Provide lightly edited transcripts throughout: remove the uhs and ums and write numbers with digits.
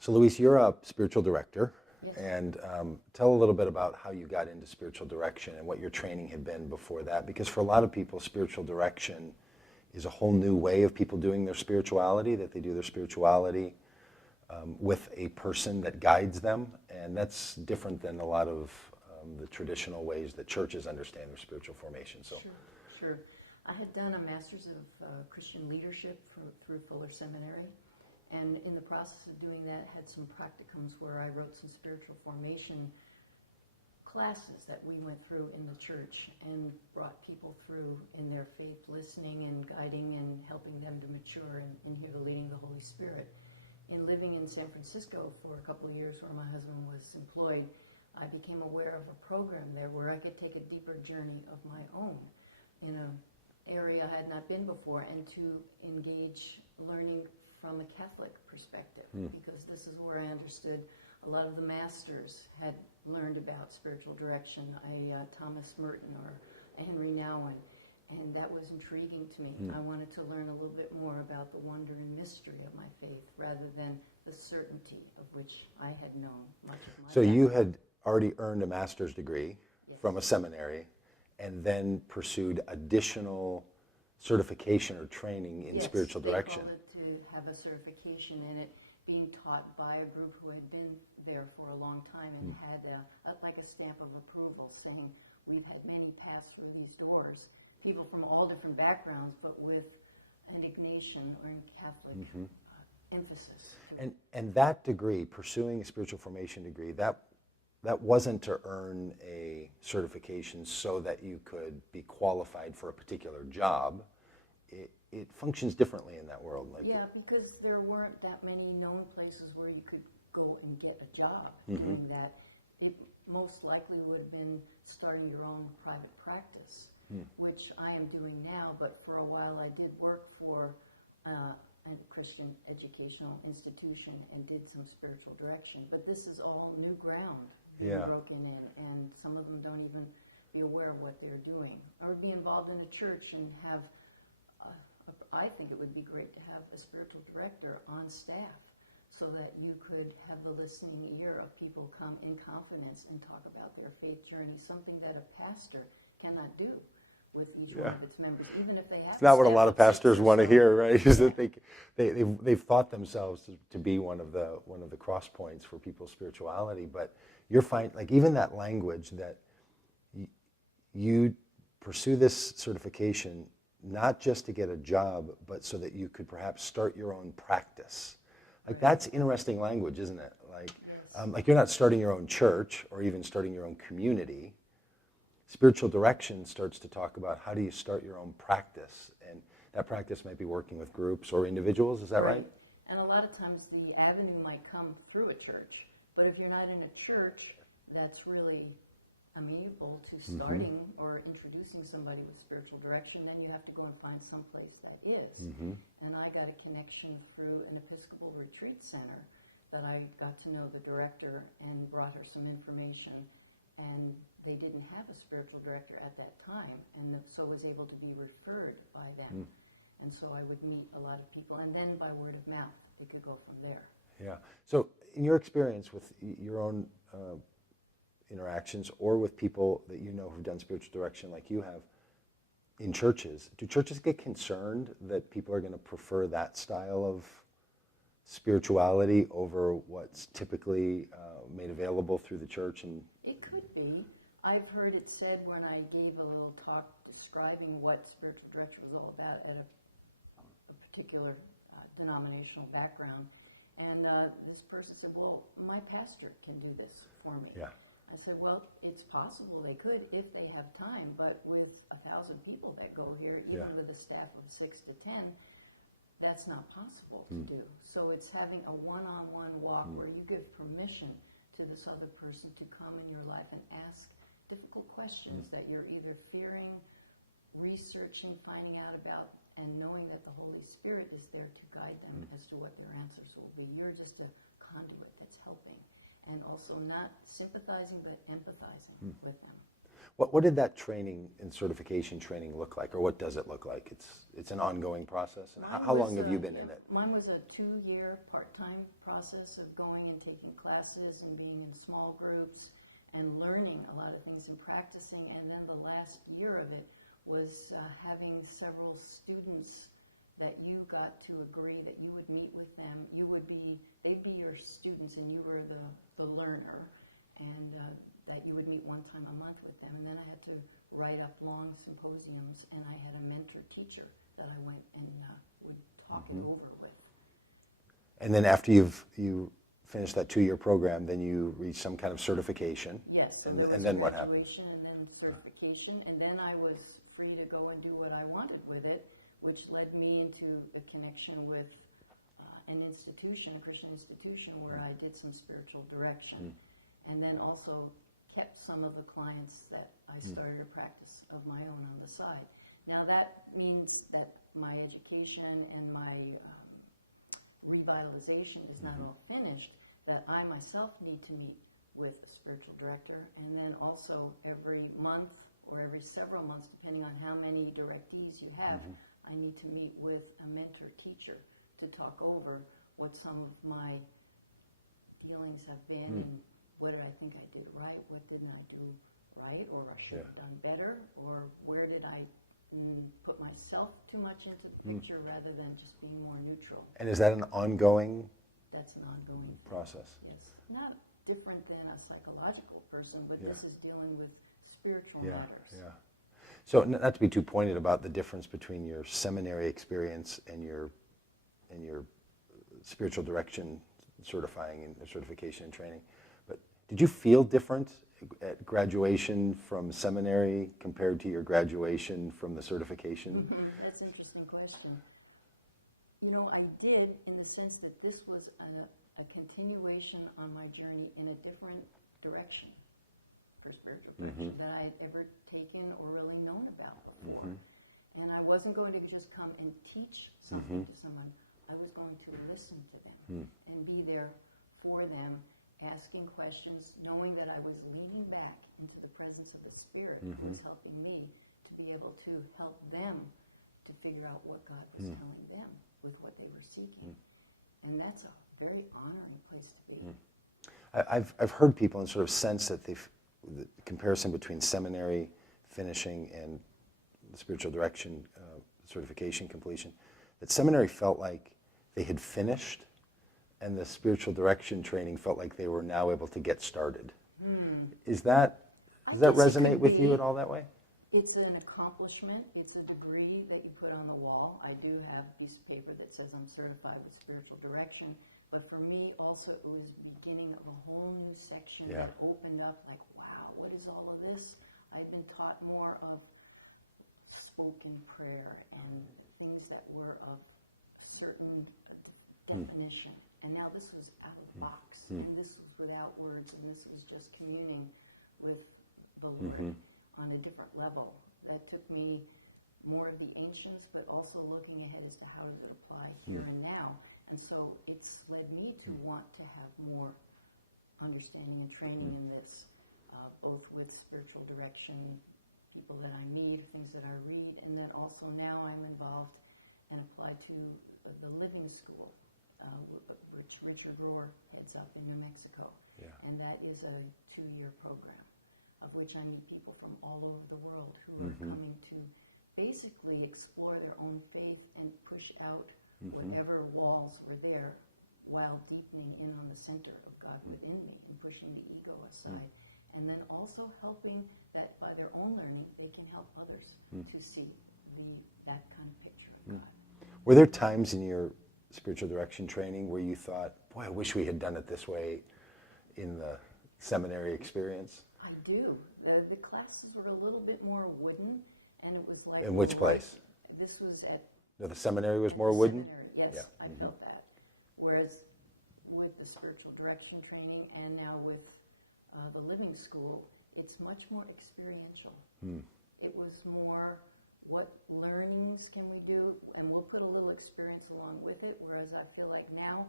So Louise, you're a spiritual director. Yes. And tell a little bit about how you got into spiritual direction and what your training had been before that. Because for a lot of people, spiritual direction is a whole new way of people doing their spirituality, that they do their spirituality with a person that guides them. And that's different than a lot of the traditional ways that churches understand their spiritual formation. So. Sure. I had done a Master's of Christian Leadership through Fuller Seminary. And in the process of doing that, had some practicums where I wrote some spiritual formation classes that we went through in the church and brought people through in their faith, listening and guiding and helping them to mature and hear the leading of the Holy Spirit. In living in San Francisco for a couple of years where my husband was employed, I became aware of a program there where I could take a deeper journey of my own in an area I had not been before, and to engage learning from a Catholic perspective, because this is where I understood a lot of the masters had learned about spiritual direction, Thomas Merton or a Henry Nouwen, and that was intriguing to me. I wanted to learn a little bit more about the wonder and mystery of my faith rather than the certainty of which I had known much of my So background. you had already earned a master's degree Yes. from a seminary and then pursued additional certification or training in spiritual direction. Yes, they called it to have a certification in it, being taught by a group who had been there for a long time and had like a stamp of approval saying, we've had many pass through these doors, people from all different backgrounds, but with an Ignatian or in Catholic emphasis to it. And that degree, pursuing a spiritual formation degree, that wasn't to earn a certification so that you could be qualified for a particular job. It functions differently in that world. Yeah, because there weren't that many known places where you could go and get a job doing that. It most likely would have been starting your own private practice, which I am doing now, but for a while I did work for a Christian educational institution and did some spiritual direction. But this is all new ground being broken in, and some of them don't even be aware of what they're doing. Or be involved in a church and have, I think it would be great to have a spiritual director on staff so that you could have the listening ear of people come in confidence and talk about their faith journey, something that a pastor cannot do with each one of its members, even if they have. It's not what a lot of pastors want to hear, right? Is that they've thought themselves to be one of the cross points for people's spirituality. But you're finding, like, even that language that you pursue this certification not just to get a job, but so that you could perhaps start your own practice. Like, that's interesting language, isn't it? Like, yes. Like, you're not starting your own church or even starting your own community. Spiritual direction starts to talk about how do you start your own practice, and that practice might be working with groups or individuals. Is that right? And a lot of times the avenue might come through a church, but if you're not in a church that's really amenable to starting or introducing somebody with spiritual direction, then you have to go and find some place that is. And I got a connection through an Episcopal retreat center that I got to know the director and brought her some information. And they didn't have a spiritual director at that time, and so was able to be referred by them. And so I would meet a lot of people, and then by word of mouth, it could go from there. Yeah. So in your experience with your own interactions or with people that you know who've done spiritual direction like you have in churches, do churches get concerned that people are going to prefer that style of spirituality over what's typically made available through the church? And it could be. I've heard it said when I gave a little talk describing what spiritual direction was all about at a particular denominational background, and this person said, well, my pastor can do this for me. Yeah. I said, well, it's possible they could if they have time, but with 1,000 people that go here, even with a staff of 6 to 10, that's not possible to do. So it's having a one-on-one walk where you give permission to this other person to come in your life and ask difficult questions that you're either fearing, researching, finding out about, and knowing that the Holy Spirit is there to guide them as to what their answers will be. You're just a conduit that's helping, and also not sympathizing but empathizing with them. What did that training and certification training look like, or what does it look like? It's an ongoing process. How long have you been in it? Mine was a 2-year part-time process of going and taking classes and being in small groups and learning a lot of things and practicing. And then the last year of it was having several students that you got to agree that you would meet with them. They'd be your students and you were the learner, and that you would meet one time a month with them. And then I had to write up long symposiums, and I had a mentor teacher that I went and would talk it over with. And then after you finished that 2-year program, then you reached some kind of certification. Yes, so there was a graduation and then certification, and then I was free to go and do what I wanted with it, which led me into a connection with an institution, a Christian institution, where I did some spiritual direction. And then also kept some of the clients that I started a practice of my own on the side. Now that means that my education and my revitalization is not all finished, that I myself need to meet with a spiritual director, and then also every month or every several months, depending on how many directees you have, I need to meet with a mentor teacher to talk over what some of my dealings have been and what did I think I did right, what didn't I do right, or I should have done better, or where did I put myself too much into the picture rather than just being more neutral. And is that an ongoing That's an ongoing thing. process? Yes. Not different than a psychological person, but this is dealing with spiritual matters. Yeah. So not to be too pointed about the difference between your seminary experience and your spiritual direction certifying and certification and training, but did you feel different at graduation from seminary compared to your graduation from the certification? That's an interesting question. You know, I did, in the sense that this was a continuation on my journey in a different direction for spiritual direction that I had ever taken or really known about before. And I wasn't going to just come and teach something to someone. I was going to listen to them and be there for them, asking questions, knowing that I was leaning back into the presence of the Spirit who was helping me to be able to help them to figure out what God was telling them with what they were seeking. And that's a very honoring place to be. I've heard people and sort of sense that the comparison between seminary finishing and the spiritual direction certification completion, that seminary felt like they had finished, and the spiritual direction training felt like they were now able to get started. Does that resonate with you at all that way? It's an accomplishment. It's a degree that you put on the wall. I do have a piece of paper that says I'm certified with spiritual direction, but for me also it was beginning of a whole new section that opened up like, wow, what is all of this? I'd been taught more of spoken prayer and things that were of a certain definition. And now this was out of the box, and this was without words, and this was just communing with the Lord on a different level. That took me more of the ancients, but also looking ahead as to how does it apply here and now. And so it's led me to want to have more understanding and training in this, both with spiritual direction, people that I meet, things that I read, and then also now I'm involved and applied to the Living School, which Richard Rohr heads up in New Mexico. And that is a 2-year program of which I meet people from all over the world who are coming to basically explore their own faith and push out whatever walls were there while deepening in on the center of God within me and pushing the ego aside. And then also helping that by their own learning, they can help others to see that kind of picture of God. Were there times in your spiritual direction training where you thought, boy, I wish we had done it this way in the seminary experience? I do. The classes were a little bit more wooden, and it was like... In which place? This was at... No, the seminary was at more the wooden? Seminary, yes, I felt that. Whereas with the spiritual direction training and now with the Living School, it's much more experiential. It was more, what learnings can we do? And we'll put a little experience along with it, whereas I feel like now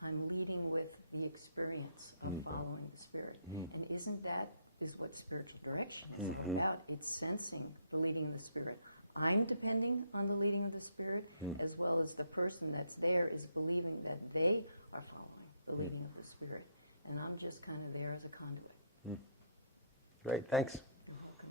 I'm leading with the experience of following the Spirit. And isn't that is what spiritual direction is all about. It's sensing the leading of the Spirit. I'm depending on the leading of the Spirit, as well as the person that's there is believing that they are following the leading of the Spirit. And I'm just kind of there as a conduit. Great, thanks. You're welcome.